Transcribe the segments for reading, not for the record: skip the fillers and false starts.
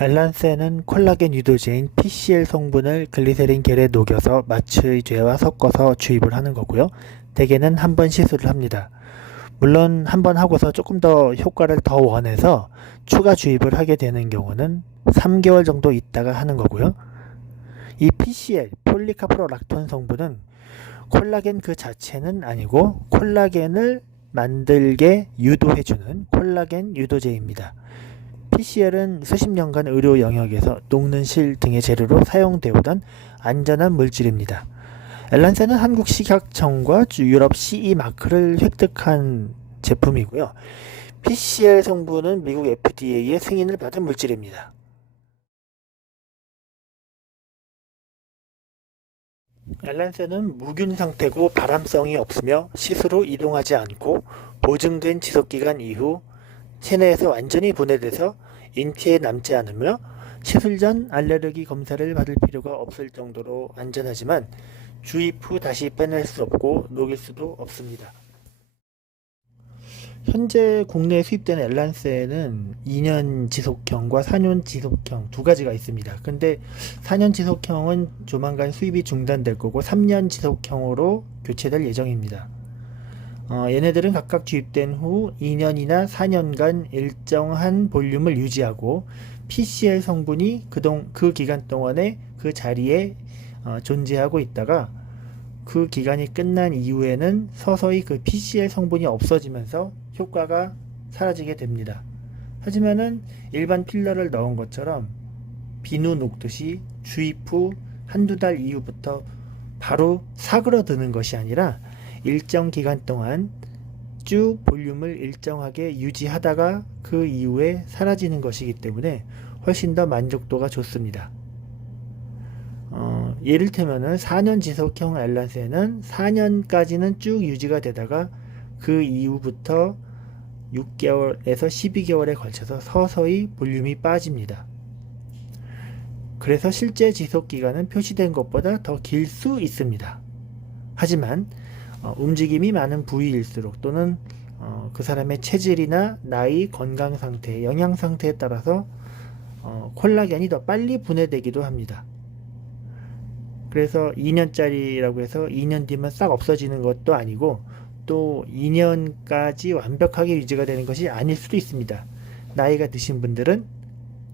엘란센은 콜라겐 유도제인 PCL 성분을 글리세린 겔에 녹여서 마취의 죄와 섞어서 주입을 하는 거고요. 대개는 한 번 시술을 합니다. 물론 한 번 하고서 조금 더 효과를 더 원해서 추가 주입을 하게 되는 경우는 3개월 정도 있다가 하는 거고요. 이 PCL, 폴리카프로락톤 성분은 콜라겐 그 자체는 아니고 콜라겐을 만들게 유도해주는 콜라겐 유도제입니다. PCL은 수십 년간 의료 영역에서 녹는 실 등의 재료로 사용되어 오던 안전한 물질입니다. 엘란센은 한국 식약청과 유럽 CE 마크를 획득한 제품이고요. PCL 성분은 미국 FDA의 승인을 받은 물질입니다. 엘란센은 무균 상태고 발암성이 없으며 시스로 이동하지 않고 보증된 지속기간 이후 체내에서 완전히 분해돼서 인체에 남지 않으며 시술 전 알레르기 검사를 받을 필요가 없을 정도로 안전하지만 주입 후 다시 빼낼 수 없고 녹일 수도 없습니다. 현재 국내에 수입되는 엘란센은 2년 지속형과 4년 지속형 두 가지가 있습니다. 근데 4년 지속형은 조만간 수입이 중단될 거고 3년 지속형으로 교체될 예정입니다. 얘네들은 각각 주입된 후 2년이나 4년간 일정한 볼륨을 유지하고 PCL 성분이 그 기간 동안에 그 자리에 존재하고 있다가 그 기간이 끝난 이후에는 서서히 그 PCL 성분이 없어지면서 효과가 사라지게 됩니다. 하지만은 일반 필러를 넣은 것처럼 비누 녹듯이 주입 후 한두 달 이후부터 바로 사그러드는 것이 아니라 일정 기간 동안 쭉 볼륨을 일정하게 유지하다가 그 이후에 사라지는 것이기 때문에 훨씬 더 만족도가 좋습니다. 예를 들면은 4년 지속형 엘란센은 4년까지는 쭉 유지가 되다가 그 이후부터 6개월에서 12개월에 걸쳐서 서서히 볼륨이 빠집니다. 그래서 실제 지속기간은 표시된 것보다 더 길 수 있습니다. 하지만 움직임이 많은 부위일수록 또는 그 사람의 체질이나 나이, 건강 상태, 영양 상태에 따라서 콜라겐이 더 빨리 분해되기도 합니다. 그래서 2년짜리라고 해서 2년 뒤면 싹 없어지는 것도 아니고 또 2년까지 완벽하게 유지가 되는 것이 아닐 수도 있습니다. 나이가 드신 분들은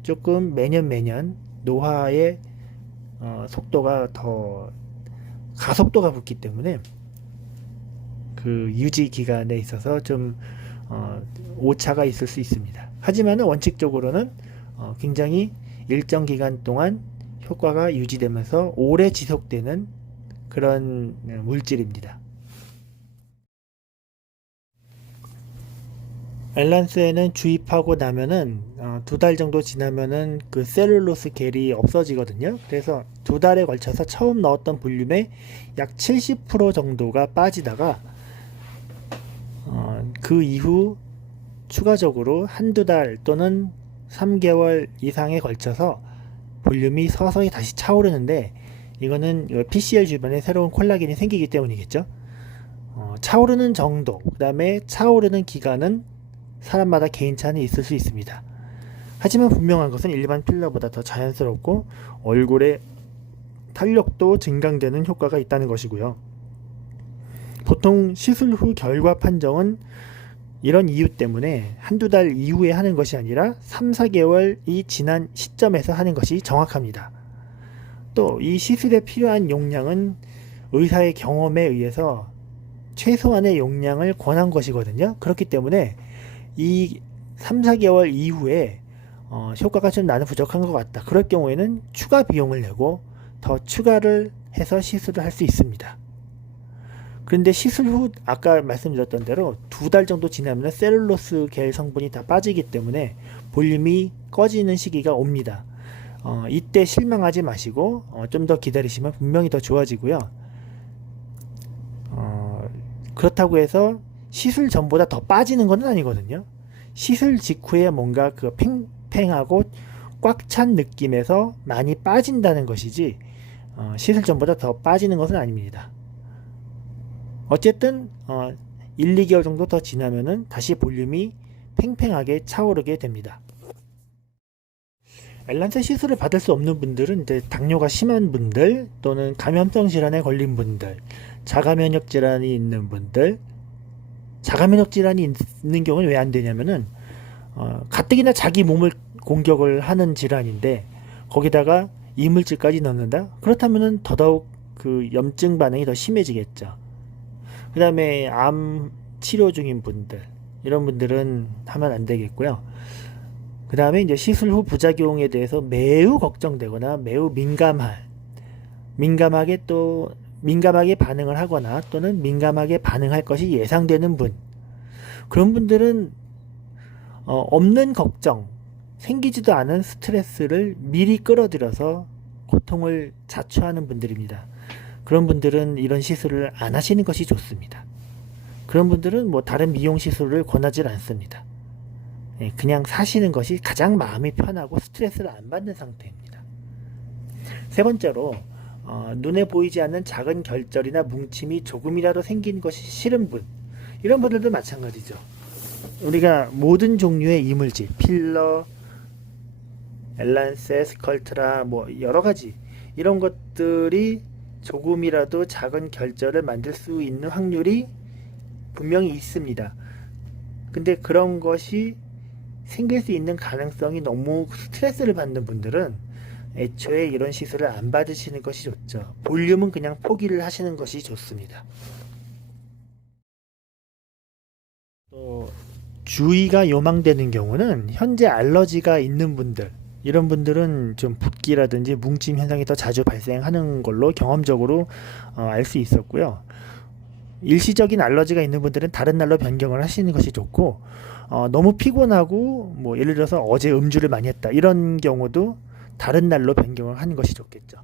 조금 매년 노화의 속도가 더 가속도가 붙기 때문에 그 유지 기간에 있어서 좀 오차가 있을 수 있습니다. 하지만 원칙적으로는 굉장히 일정 기간 동안 효과가 유지되면서 오래 지속되는 그런 물질입니다. 엘란스에는 주입하고 나면은 2달 정도 지나면은 그 셀룰로스 겔이 없어지거든요. 그래서 2달에 걸쳐서 처음 넣었던 볼륨의 약 70% 정도가 빠지다가 그 이후 추가적으로 한두 달 또는 3개월 이상에 걸쳐서 볼륨이 서서히 다시 차오르는데 이거는 PCL 주변에 새로운 콜라겐이 생기기 때문이겠죠. 차오르는 정도, 그 다음에 차오르는 기간은 사람마다 개인차는 있을 수 있습니다. 하지만 분명한 것은 일반 필러보다 더 자연스럽고 얼굴의 탄력도 증강되는 효과가 있다는 것이고요. 보통 시술 후 결과 판정은 이런 이유 때문에 한두 달 이후에 하는 것이 아니라 3, 4개월이 지난 시점에서 하는 것이 정확합니다. 또 이 시술에 필요한 용량은 의사의 경험에 의해서 최소한의 용량을 권한 것이거든요. 그렇기 때문에 이 3, 4개월 이후에 효과가 좀 나는 부족한 것 같다. 그럴 경우에는 추가 비용을 내고 더 추가를 해서 시술을 할 수 있습니다. 그런데 시술 후 아까 말씀드렸던 대로 2달 정도 지나면 셀룰로스 겔 성분이 다 빠지기 때문에 볼륨이 꺼지는 시기가 옵니다. 이때 실망하지 마시고 좀 더 기다리시면 분명히 더 좋아지고요. 그렇다고 해서 시술 전보다 더 빠지는 건 아니거든요. 시술 직후에 뭔가 그 팽팽하고 꽉 찬 느낌에서 많이 빠진다는 것이지 시술 전보다 더 빠지는 것은 아닙니다. 어쨌든 1, 2개월 정도 더 지나면은 다시 볼륨이 팽팽하게 차오르게 됩니다. 엘란세 시술을 받을 수 없는 분들은 이제 당뇨가 심한 분들 또는 감염성 질환에 걸린 분들, 자가면역 질환이 있는 분들, 자가면역 질환이 있는 경우는 왜 안 되냐면은 가뜩이나 자기 몸을 공격을 하는 질환인데 거기다가 이물질까지 넣는다? 그렇다면은 더더욱 그 염증 반응이 더 심해지겠죠. 그 다음에 암 치료 중인 분들, 이런 분들은 하면 안 되겠고요. 그 다음에 이제 시술 후 부작용에 대해서 매우 걱정되거나 매우 민감하게 반응을 하거나 또는 민감하게 반응할 것이 예상되는 분, 그런 분들은 없는 걱정, 생기지도 않은 스트레스를 미리 끌어들여서 고통을 자초하는 분들입니다. 그런 분들은 이런 시술을 안 하시는 것이 좋습니다. 그런 분들은 뭐 다른 미용 시술을 권하지 않습니다. 그냥 사시는 것이 가장 마음이 편하고 스트레스를 안 받는 상태입니다. 세 번째로 눈에 보이지 않는 작은 결절이나 뭉침이 조금이라도 생기는 것이 싫은 분, 이런 분들도 마찬가지죠. 우리가 모든 종류의 이물질, 필러, 엘란세, 스컬트라, 뭐 여러가지 이런 것들이 조금이라도 작은 결절을 만들 수 있는 확률이 분명히 있습니다. 근데 그런 것이 생길 수 있는 가능성이 너무 스트레스를 받는 분들은 애초에 이런 시술을 안 받으시는 것이 좋죠. 볼륨은 그냥 포기를 하시는 것이 좋습니다. 또 주의가 요망되는 경우는 현재 알러지가 있는 분들, 이런 분들은 좀 붓기라든지 뭉침 현상이 더 자주 발생하는 걸로 경험적으로 알 수 있었고요. 일시적인 알러지가 있는 분들은 다른 날로 변경을 하시는 것이 좋고, 너무 피곤하고 뭐 예를 들어서 어제 음주를 많이 했다, 이런 경우도 다른 날로 변경을 하는 것이 좋겠죠.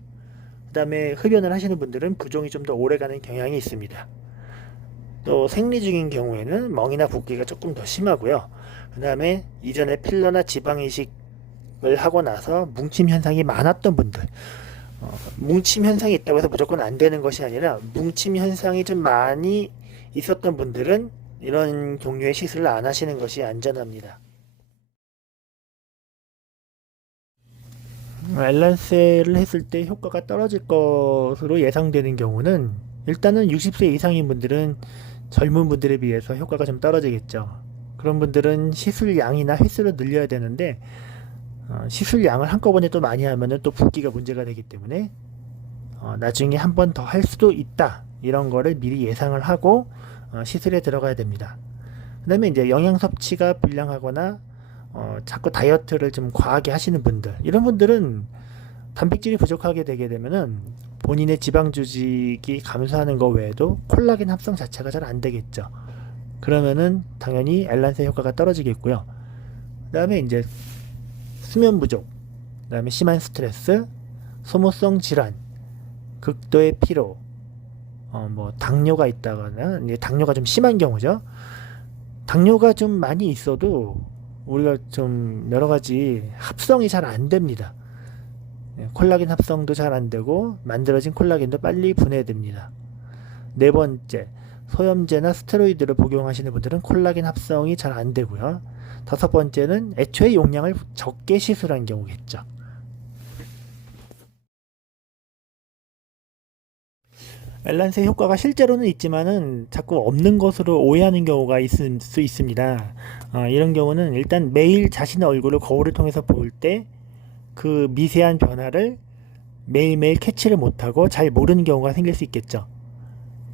그 다음에 흡연을 하시는 분들은 부종이 좀 더 오래가는 경향이 있습니다. 또 생리 중인 경우에는 멍이나 붓기가 조금 더 심하고요. 그 다음에 이전에 필러나 지방 이식을 하고 나서 뭉침 현상이 많았던 분들, 뭉침 현상이 있다고 해서 무조건 안 되는 것이 아니라 뭉침 현상이 좀 많이 있었던 분들은 이런 종류의 시술을 안 하시는 것이 안전합니다. 엘란세를 했을 때 효과가 떨어질 것으로 예상되는 경우는, 일단은 60세 이상인 분들은 젊은 분들에 비해서 효과가 좀 떨어지겠죠. 그런 분들은 시술 양이나 횟수를 늘려야 되는데 시술 양을 한꺼번에 또 많이 하면은 또 붓기가 문제가 되기 때문에 나중에 한 번 더 할 수도 있다, 이런 거를 미리 예상을 하고 시술에 들어가야 됩니다. 그 다음에 이제 영양 섭취가 불량하거나 자꾸 다이어트를 좀 과하게 하시는 분들, 이런 분들은 단백질이 부족하게 되게 되면은 본인의 지방 조직이 감소하는 것 외에도 콜라겐 합성 자체가 잘 안 되겠죠. 그러면은 당연히 엘란세 효과가 떨어지겠고요. 그 다음에 이제 수면 부족, 그 다음에 심한 스트레스, 소모성 질환, 극도의 피로, 뭐 당뇨가 있다거나, 이제 당뇨가 좀 심한 경우죠. 당뇨가 좀 많이 있어도 우리가 좀 여러 가지 합성이 잘 안 됩니다. 콜라겐 합성도 잘 안 되고 만들어진 콜라겐도 빨리 분해됩니다. 네 번째, 소염제나 스테로이드를 복용하시는 분들은 콜라겐 합성이 잘 안 되고요. 다섯 번째는 애초에 용량을 적게 시술한 경우겠죠. 엘란세 효과가 실제로는 있지만은 자꾸 없는 것으로 오해하는 경우가 있을 수 있습니다. 이런 경우는 일단 매일 자신의 얼굴을 거울을 통해서 볼 때 그 미세한 변화를 매일매일 캐치를 못하고 잘 모르는 경우가 생길 수 있겠죠.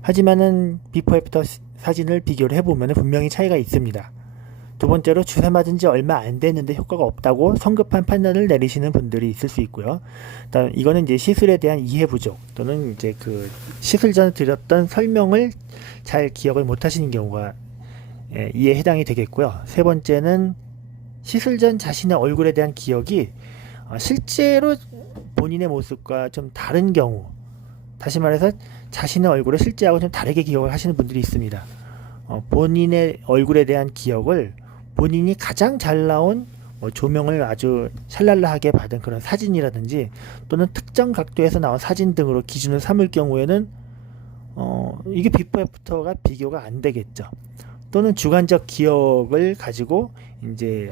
하지만은 비포 애프터 사진을 비교를 해보면 분명히 차이가 있습니다. 두 번째로 주사 맞은 지 얼마 안 됐는데 효과가 없다고 성급한 판단을 내리시는 분들이 있을 수 있고요. 이거는 이제 시술에 대한 이해 부족 또는 이제 그 시술 전에 드렸던 설명을 잘 기억을 못 하시는 경우가 이에 해당이 되겠고요. 세 번째는 시술 전 자신의 얼굴에 대한 기억이 실제로 본인의 모습과 좀 다른 경우, 다시 말해서 자신의 얼굴을 실제하고 좀 다르게 기억을 하시는 분들이 있습니다. 본인의 얼굴에 대한 기억을 본인이 가장 잘 나온 조명을 아주 샬랄라하게 받은 그런 사진이라든지 또는 특정 각도에서 나온 사진 등으로 기준을 삼을 경우에는 이게 비포 애프터가 비교가 안 되겠죠. 또는 주관적 기억을 가지고 이제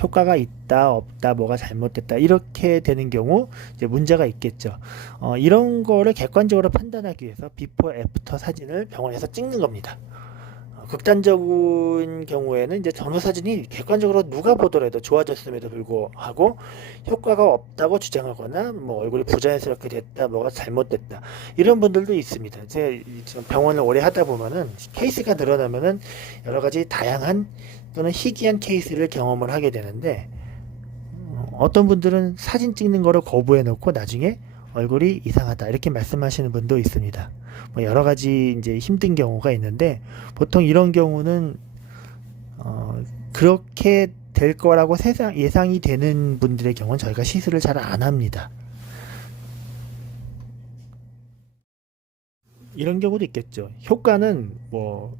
효과가 있다 없다 뭐가 잘못됐다 이렇게 되는 경우 이제 문제가 있겠죠. 이런 거를 객관적으로 판단하기 위해서 비포 애프터 사진을 병원에서 찍는 겁니다. 극단적인 경우에는 이제 전후 사진이 객관적으로 누가 보더라도 좋아졌음에도 불구하고 효과가 없다고 주장하거나 뭐 얼굴이 부자연스럽게 됐다, 뭐가 잘못됐다 이런 분들도 있습니다. 제 병원을 오래 하다 보면은 케이스가 늘어나면은 여러 가지 다양한 또는 희귀한 케이스를 경험을 하게 되는데 어떤 분들은 사진 찍는 거를 거부해 놓고 나중에 얼굴이 이상하다 이렇게 말씀하시는 분도 있습니다. 뭐 여러 가지 이제 힘든 경우가 있는데 보통 이런 경우는 그렇게 될 거라고 예상이 되는 분들의 경우는 저희가 시술을 잘 안 합니다. 이런 경우도 있겠죠. 효과는 뭐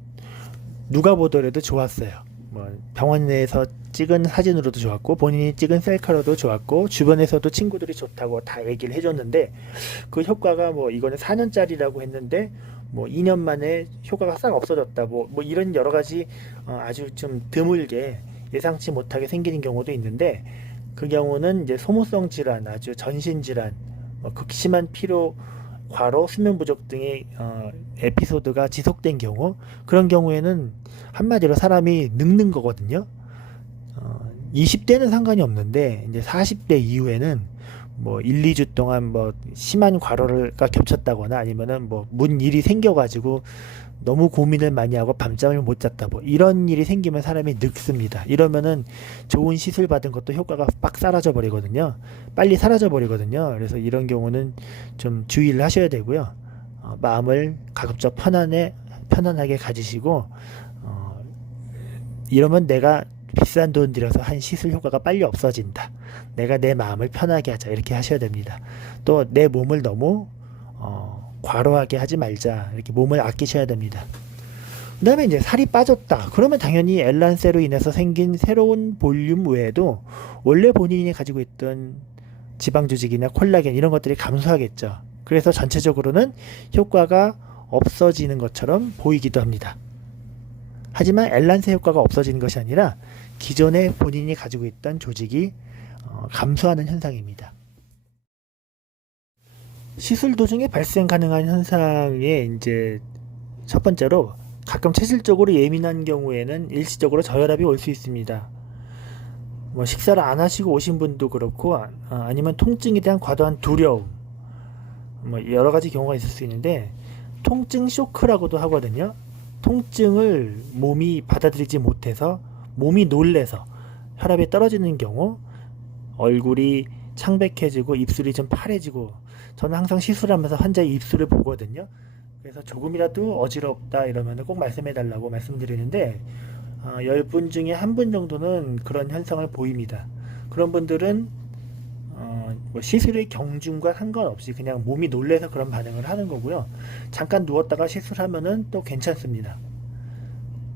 누가 보더라도 좋았어요. 뭐 병원 내에서 찍은 사진으로도 좋았고 본인이 찍은 셀카로도 좋았고 주변에서도 친구들이 좋다고 다 얘기를 해줬는데 그 효과가 뭐 이거는 4년짜리라고 했는데 뭐 2년 만에 효과가 싹 없어졌다 뭐 이런 여러 가지 아주 좀 드물게 예상치 못하게 생기는 경우도 있는데 그 경우는 이제 소모성 질환, 아주 전신 질환, 극심한 피로 과로, 수면 부족 등의 에피소드가 지속된 경우 그런 경우에는 한마디로 사람이 늙는 거거든요. 20대는 상관이 없는데 이제 40대 이후에는 뭐 1, 2주 동안 뭐 심한 과로가 겹쳤다거나 아니면은 뭐 문 일이 생겨가지고 너무 고민을 많이 하고 밤잠을 못 잤다 뭐 이런 일이 생기면 사람이 늙습니다. 이러면은 좋은 시술 받은 것도 효과가 빡 사라져 버리거든요. 빨리 사라져 버리거든요. 그래서 이런 경우는 좀 주의를 하셔야 되고요. 마음을 가급적 편안하게 가지시고 이러면 내가 비싼 돈 들여서 한 시술 효과가 빨리 없어진다. 내가 내 마음을 편하게 하자. 이렇게 하셔야 됩니다. 또 내 몸을 너무 과로하게 하지 말자. 이렇게 몸을 아끼셔야 됩니다. 그 다음에 이제 살이 빠졌다. 그러면 당연히 엘란세로 인해서 생긴 새로운 볼륨 외에도 원래 본인이 가지고 있던 지방 조직이나 콜라겐 이런 것들이 감소하겠죠. 그래서 전체적으로는 효과가 없어지는 것처럼 보이기도 합니다. 하지만 엘란세 효과가 없어지는 것이 아니라 기존에 본인이 가지고 있던 조직이 감소하는 현상입니다. 시술 도중에 발생 가능한 현상에 이제 첫 번째로 가끔 체질적으로 예민한 경우에는 일시적으로 저혈압이 올 수 있습니다. 뭐 식사를 안 하시고 오신 분도 그렇고 아니면 통증에 대한 과도한 두려움 뭐 여러 가지 경우가 있을 수 있는데 통증 쇼크라고도 하거든요. 통증을 몸이 받아들이지 못해서 몸이 놀래서 혈압이 떨어지는 경우 얼굴이 창백해지고 입술이 좀 파래지고 저는 항상 시술하면서 환자의 입술을 보거든요. 그래서 조금이라도 어지럽다 이러면 꼭 말씀해 달라고 말씀드리는데 10분 중에 1분 정도는 그런 현상을 보입니다. 그런 분들은 뭐 시술의 경중과 상관없이 그냥 몸이 놀래서 그런 반응을 하는 거고요. 잠깐 누웠다가 시술하면은 또 괜찮습니다.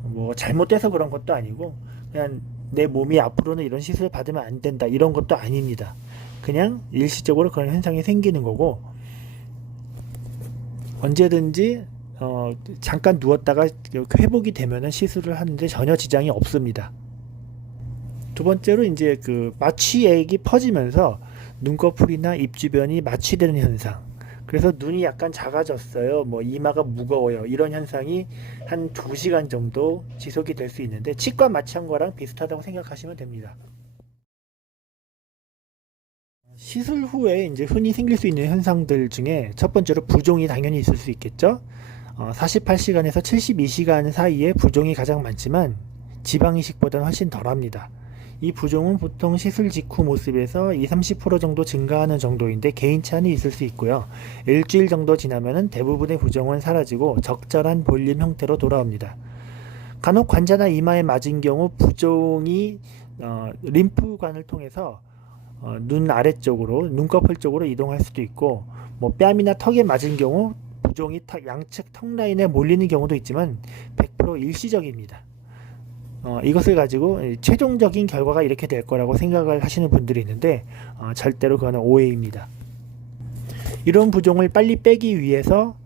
뭐 잘못돼서 그런 것도 아니고 그냥 내 몸이 앞으로는 이런 시술을 받으면 안 된다 이런 것도 아닙니다. 그냥 일시적으로 그런 현상이 생기는 거고 언제든지 잠깐 누웠다가 회복이 되면은 시술을 하는데 전혀 지장이 없습니다. 두 번째로 이제 그 마취액이 퍼지면서 눈꺼풀이나 입 주변이 마취되는 현상. 그래서 눈이 약간 작아졌어요. 뭐 이마가 무거워요. 이런 현상이 한 2시간 정도 지속이 될 수 있는데 치과 마취한 거랑 비슷하다고 생각하시면 됩니다. 시술 후에 이제 흔히 생길 수 있는 현상들 중에 첫 번째로 부종이 당연히 있을 수 있겠죠. 48시간에서 72시간 사이에 부종이 가장 많지만 지방 이식보다는 훨씬 덜합니다. 이 부종은 보통 시술 직후 모습에서 20-30% 정도 증가하는 정도인데 개인차는 있을 수 있고요. 일주일 정도 지나면 대부분의 부종은 사라지고 적절한 볼륨 형태로 돌아옵니다. 간혹 관자나 이마에 맞은 경우 부종이 림프관을 통해서 눈 아래쪽으로 눈꺼풀 쪽으로 이동할 수도 있고 뭐 뺨이나 턱에 맞은 경우 부종이 양측 턱 라인에 몰리는 경우도 있지만 100% 일시적입니다. 이것을 가지고 최종적인 결과가 이렇게 될 거라고 생각을 하시는 분들이 있는데 절대로 그거는 오해입니다. 이런 부종을 빨리 빼기 위해서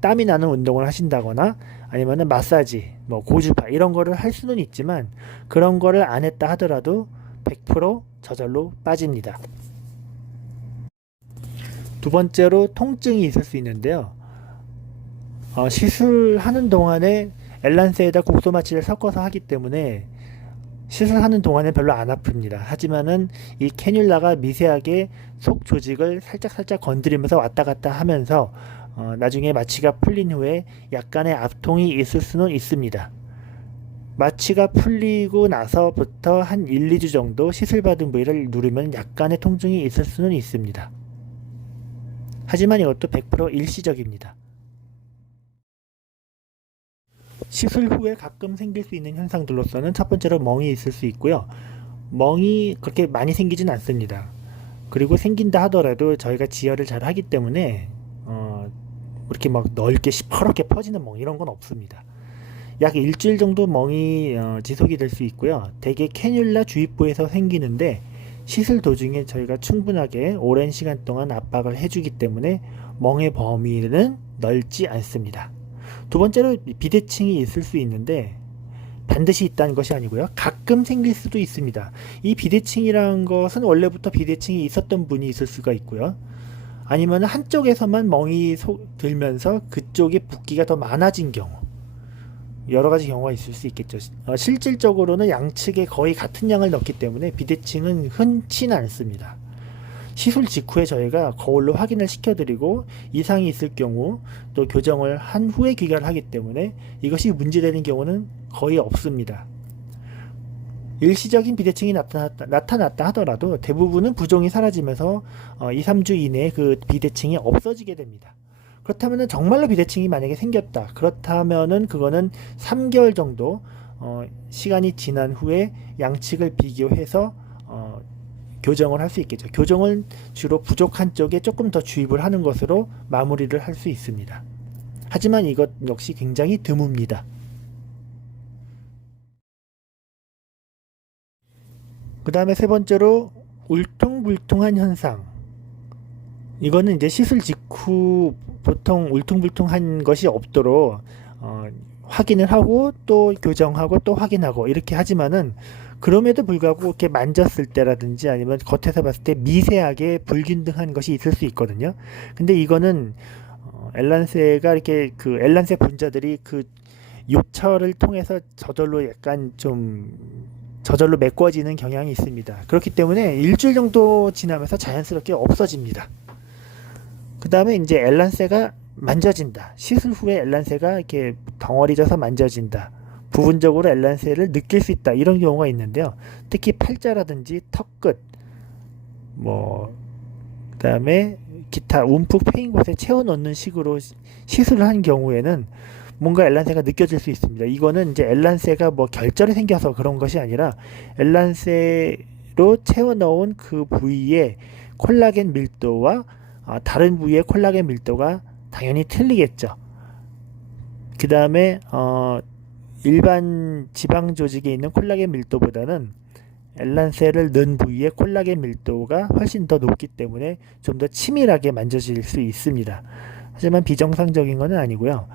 땀이 나는 운동을 하신다거나 아니면은 마사지, 뭐 고주파 이런 거를 할 수는 있지만 그런 거를 안 했다 하더라도 100% 저절로 빠집니다. 두 번째로 통증이 있을 수 있는데요. 시술하는 동안에 엘란세에다 국소마취를 섞어서 하기 때문에 시술하는 동안에 별로 안 아픕니다. 하지만은 이 캐뉼라가 미세하게 속 조직을 살짝 건드리면서 왔다 갔다 하면서 나중에 마취가 풀린 후에 약간의 압통이 있을 수는 있습니다. 마취가 풀리고 나서부터 한 1, 2주 정도 시술받은 부위를 누르면 약간의 통증이 있을 수는 있습니다. 하지만 이것도 100% 일시적입니다. 시술 후에 가끔 생길 수 있는 현상들로서는 첫 번째로 멍이 있을 수 있고요. 멍이 그렇게 많이 생기진 않습니다. 그리고 생긴다 하더라도 저희가 지혈을 잘 하기 때문에 이렇게 막 넓게 시퍼렇게 퍼지는 멍 이런 건 없습니다. 약 일주일 정도 멍이 지속이 될 수 있고요. 대개 캐뉼라 주입부에서 생기는데 시술 도중에 저희가 충분하게 오랜 시간 동안 압박을 해주기 때문에 멍의 범위는 넓지 않습니다. 두 번째로 비대칭이 있을 수 있는데 반드시 있다는 것이 아니고요. 가끔 생길 수도 있습니다. 이 비대칭이라는 것은 원래부터 비대칭이 있었던 분이 있을 수가 있고요. 아니면 한쪽에서만 멍이 들면서 그쪽에 붓기가 더 많아진 경우, 여러 가지 경우가 있을 수 있겠죠. 실질적으로는 양측에 거의 같은 양을 넣기 때문에 비대칭은 흔치는 않습니다. 시술 직후에 저희가 거울로 확인을 시켜드리고 이상이 있을 경우 또 교정을 한 후에 귀가를 하기 때문에 이것이 문제되는 경우는 거의 없습니다. 일시적인 비대칭이 나타났다 하더라도 대부분은 부종이 사라지면서 2, 3주 이내에 그 비대칭이 없어지게 됩니다. 그렇다면 정말로 비대칭이 만약에 생겼다. 그렇다면은 그거는 3개월 정도 시간이 지난 후에 양측을 비교해서 교정을 할 수 있겠죠. 교정은 주로 부족한 쪽에 조금 더 주입을 하는 것으로 마무리를 할 수 있습니다. 하지만 이것 역시 굉장히 드뭅니다. 그 다음에 세 번째로 울퉁불퉁한 현상. 이거는 이제 시술 직후 보통 울퉁불퉁한 것이 없도록 확인을 하고 또 교정하고 또 확인하고 이렇게 하지만은 그럼에도 불구하고 이렇게 만졌을 때라든지 아니면 겉에서 봤을 때 미세하게 불균등한 것이 있을 수 있거든요. 근데 이거는 엘란세가 이렇게 그 엘란세 분자들이 그 요철을 통해서 저절로 약간 좀 저절로 메꿔지는 경향이 있습니다. 그렇기 때문에 일주일 정도 지나면서 자연스럽게 없어집니다. 그 다음에 이제 엘란세가 만져진다. 시술 후에 엘란세가 이렇게 덩어리져서 만져진다. 부분적으로 엘란세를 느낄 수 있다. 이런 경우가 있는데요. 특히 팔자라든지 턱끝, 그 다음에 기타 움푹 패인 곳에 채워 넣는 식으로 시술을 한 경우에는 뭔가 엘란세가 느껴질 수 있습니다. 이거는 이제 엘란세가 결절이 생겨서 그런 것이 아니라 엘란세로 채워 넣은 그 부위의 콜라겐 밀도와 다른 부위의 콜라겐 밀도가 당연히 틀리겠죠. 그 다음에 일반 지방 조직에 있는 콜라겐 밀도보다는 엘란세를 넣은 부위의 콜라겐 밀도가 훨씬 더 높기 때문에 좀 더 치밀하게 만져질 수 있습니다. 하지만 비정상적인 것은 아니고요.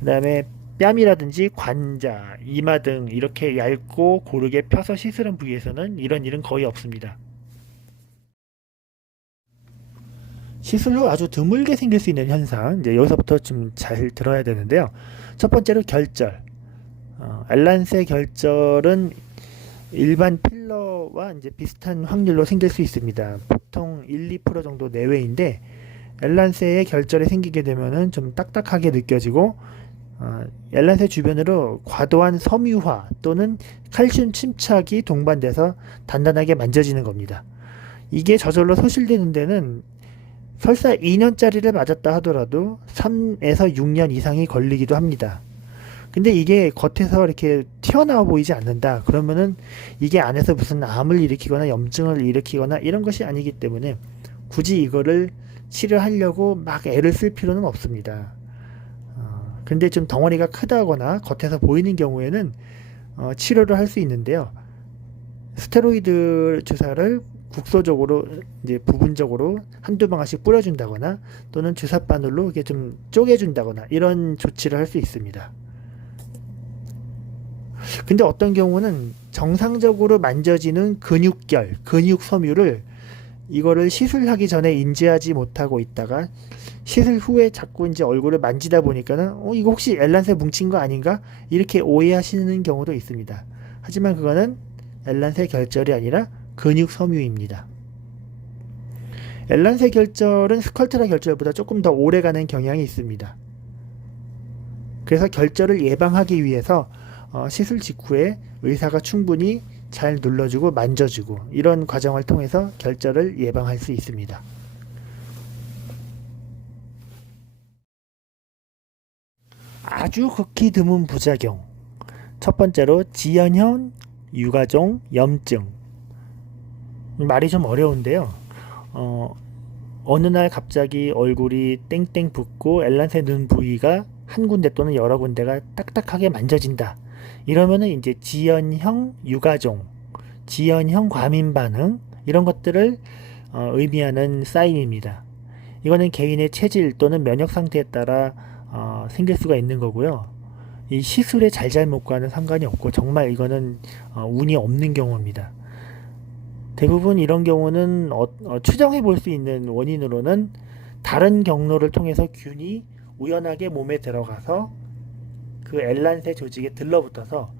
그 다음에 뺨이라든지 관자, 이마 등 이렇게 얇고 고르게 펴서 시술한 부위에서는 이런 일은 거의 없습니다. 시술 후 아주 드물게 생길 수 있는 현상, 이제 여기서부터 좀 잘 들어야 되는데요. 첫 번째로 결절. 엘란세 결절은 일반 필러와 이제 비슷한 확률로 생길 수 있습니다. 보통 1, 2% 정도 내외인데 엘란세의 결절이 생기게 되면은 좀 딱딱하게 느껴지고 엘란세 주변으로 과도한 섬유화 또는 칼슘 침착이 동반돼서 단단하게 만져지는 겁니다. 이게 저절로 소실되는 데는 설사 2년짜리를 맞았다 하더라도 3에서 6년 이상이 걸리기도 합니다. 근데 이게 겉에서 이렇게 튀어나와 보이지 않는다. 그러면은 이게 안에서 무슨 암을 일으키거나 염증을 일으키거나 이런 것이 아니기 때문에 굳이 이거를 치료하려고 막 애를 쓸 필요는 없습니다. 근데 좀 덩어리가 크다거나 겉에서 보이는 경우에는 치료를 할 수 있는데요. 스테로이드 주사를 국소적으로 이제 부분적으로 한두 방울씩 뿌려준다거나 또는 주사 바늘로 이게 좀 쪼개준다거나 이런 조치를 할 수 있습니다. 근데 어떤 경우는 정상적으로 만져지는 근육결, 근육 섬유를 이거를 시술하기 전에 인지하지 못하고 있다가 시술 후에 자꾸 이제 얼굴을 만지다 보니까는 이거 혹시 엘란세 뭉친 거 아닌가? 이렇게 오해하시는 경우도 있습니다. 하지만 그거는 엘란세 결절이 아니라 근육 섬유입니다. 엘란세 결절은 스컬트라 결절보다 조금 더 오래가는 경향이 있습니다. 그래서 결절을 예방하기 위해서 시술 직후에 의사가 충분히 잘 눌러주고 만져주고 이런 과정을 통해서 결절을 예방할 수 있습니다. 아주 극히 드문 부작용. 첫 번째로 지연형 유가종 염증. 말이 좀 어려운데요. 어느 날 갑자기 얼굴이 땡땡 붓고 엘란세 눈 부위가 한 군데 또는 여러 군데가 딱딱하게 만져진다. 이러면은 이제 지연형 유가종, 지연형 과민 반응 이런 것들을 의미하는 사인입니다. 이거는 개인의 체질 또는 면역 상태에 따라 생길 수가 있는 거고요. 이 시술의 잘잘못과는 상관이 없고 정말 이거는 운이 없는 경우입니다. 대부분 이런 경우는 추정해 볼 수 있는 원인으로는 다른 경로를 통해서 균이 우연하게 몸에 들어가서 그 엘란세 조직에 들러붙어서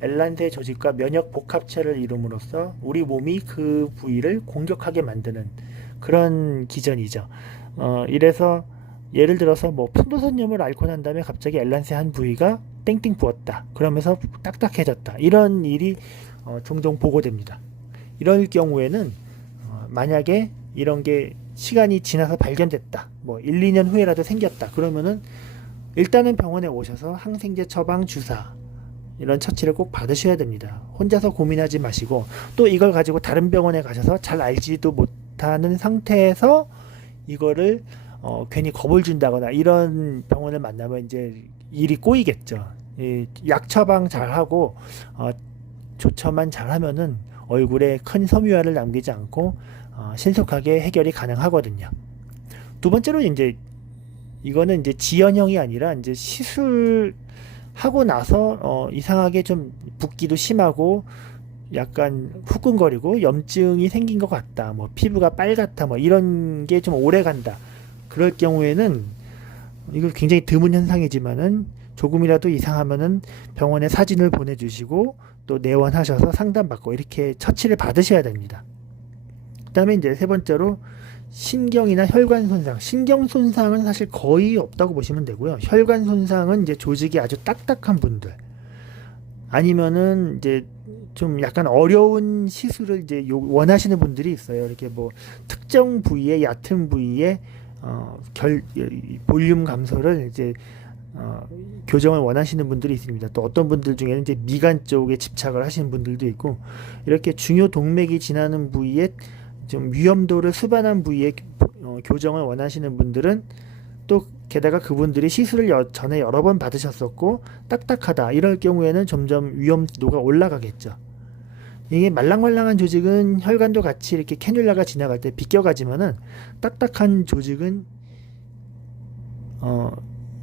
엘란세 조직과 면역 복합체를 이룸으로써 우리 몸이 그 부위를 공격하게 만드는 그런 기전이죠. 이래서 예를 들어서 뭐 편도선염을 앓고 난 다음에 갑자기 엘란세 한 부위가 땡땡 부었다. 그러면서 딱딱해졌다. 이런 일이 종종 보고됩니다. 이럴 경우에는 만약에 이런 게 시간이 지나서 발견됐다. 뭐 1, 2년 후에라도 생겼다. 그러면은 일단은 병원에 오셔서 항생제 처방 주사 이런 처치를 꼭 받으셔야 됩니다. 혼자서 고민하지 마시고 또 이걸 가지고 다른 병원에 가셔서 잘 알지도 못하는 상태에서 이거를 괜히 겁을 준다거나 이런 병원을 만나면 이제 일이 꼬이겠죠. 약 처방 잘하고 조처만 잘하면은 얼굴에 큰 섬유화를 남기지 않고 신속하게 해결이 가능하거든요. 두 번째로 이제 이거는 이제 지연형이 아니라 이제 시술하고 나서 이상하게 좀 붓기도 심하고 약간 후끈거리고 염증이 생긴 것 같다. 뭐 피부가 빨갛다. 뭐 이런 게 좀 오래 간다. 그럴 경우에는 이거 굉장히 드문 현상이지만은 조금이라도 이상하면은 병원에 사진을 보내주시고 또 내원하셔서 상담받고 이렇게 처치를 받으셔야 됩니다. 그다음에 이제 세 번째로 신경이나 혈관 손상. 신경 손상은 사실 거의 없다고 보시면 되고요. 혈관 손상은 이제 조직이 아주 딱딱한 분들 아니면은 이제 좀 약간 어려운 시술을 이제 원하시는 분들이 있어요. 이렇게 뭐 특정 부위에 얕은 부위에 볼륨 감소를 이제 교정을 원하시는 분들이 있습니다. 또 어떤 분들 중에는 이제 미간 쪽에 집착을 하시는 분들도 있고 이렇게 중요 동맥이 지나는 부위에 좀 위험도를 수반한 부위에 교정을 원하시는 분들은 또 게다가 그분들이 시술을 전에 여러 번 받으셨었고 딱딱하다 이럴 경우에는 점점 위험도가 올라가겠죠. 이게 말랑말랑한 조직은 혈관도 같이 이렇게 캐뉼라가 지나갈 때 비껴가지만은 딱딱한 조직은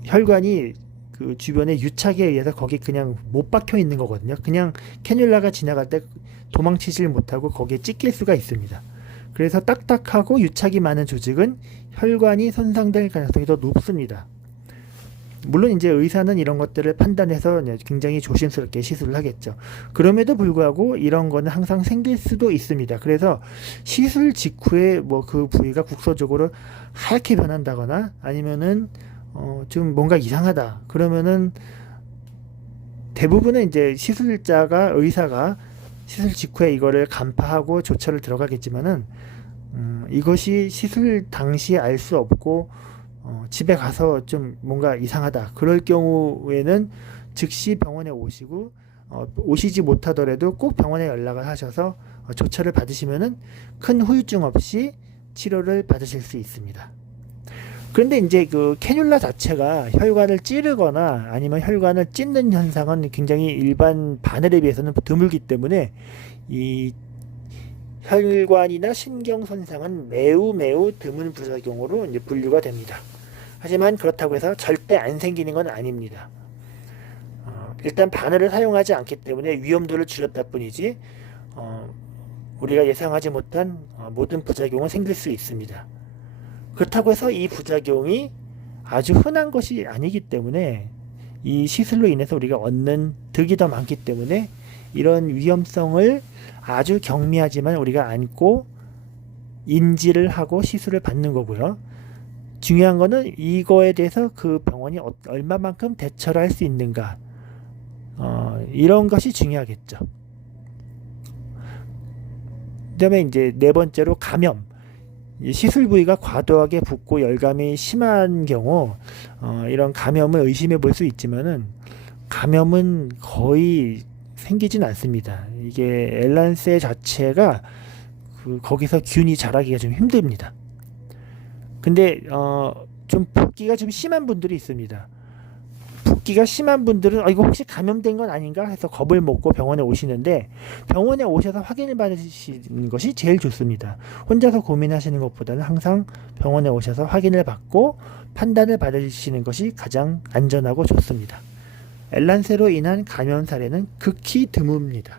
혈관이 그 주변의 유착에 의해서 거기 그냥 못 박혀 있는 거거든요. 그냥 캐뉼라가 지나갈 때 도망치질 못하고 거기에 찢길 수가 있습니다. 그래서 딱딱하고 유착이 많은 조직은 혈관이 손상될 가능성이 더 높습니다. 물론 이제 의사는 이런 것들을 판단해서 굉장히 조심스럽게 시술을 하겠죠. 그럼에도 불구하고 이런 거는 항상 생길 수도 있습니다. 그래서 시술 직후에 뭐 그 부위가 국소적으로 하얗게 변한다거나 아니면은 좀 뭔가 이상하다. 그러면은 대부분은 이제 의사가 시술 직후에 이거를 간파하고 조처를 들어가겠지만은 이것이 시술 당시에 알 수 없고 집에 가서 좀 뭔가 이상하다. 그럴 경우에는 즉시 병원에 오시고 오시지 못하더라도 꼭 병원에 연락을 하셔서 조처를 받으시면은 큰 후유증 없이 치료를 받으실 수 있습니다. 그런데 이제 그 캐뉼라 자체가 혈관을 찌르거나 아니면 혈관을 찢는 현상은 굉장히 일반 바늘에 비해서는 드물기 때문에 이 혈관이나 신경 손상은 매우 드문 부작용으로 이제 분류가 됩니다. 하지만 그렇다고 해서 절대 안 생기는 건 아닙니다. 일단 바늘을 사용하지 않기 때문에 위험도를 줄였다 뿐이지 우리가 예상하지 못한 모든 부작용은 생길 수 있습니다. 그렇다고 해서 이 부작용이 아주 흔한 것이 아니기 때문에 이 시술로 인해서 우리가 얻는 득이 더 많기 때문에 이런 위험성을 아주 경미하지만 우리가 안고 인지를 하고 시술을 받는 거고요. 중요한 거는 이거에 대해서 그 병원이 얼마만큼 대처를 할 수 있는가, 이런 것이 중요하겠죠. 그다음에 이제 네 번째로 감염. 시술 부위가 과도하게 붓고 열감이 심한 경우 이런 감염을 의심해 볼 수 있지만은 감염은 거의 생기진 않습니다. 이게 엘란세 자체가 거기서 균이 자라기가 좀 힘듭니다. 근데 좀 붓기가 좀 심한 분들이 있습니다. 붓기가 심한 분들은 이거 혹시 감염된 건 아닌가 해서 겁을 먹고 병원에 오시는데, 병원에 오셔서 확인을 받으시는 것이 제일 좋습니다. 혼자서 고민하시는 것보다는 항상 병원에 오셔서 확인을 받고 판단을 받으시는 것이 가장 안전하고 좋습니다. 엘란세로 인한 감염 사례는 극히 드뭅니다.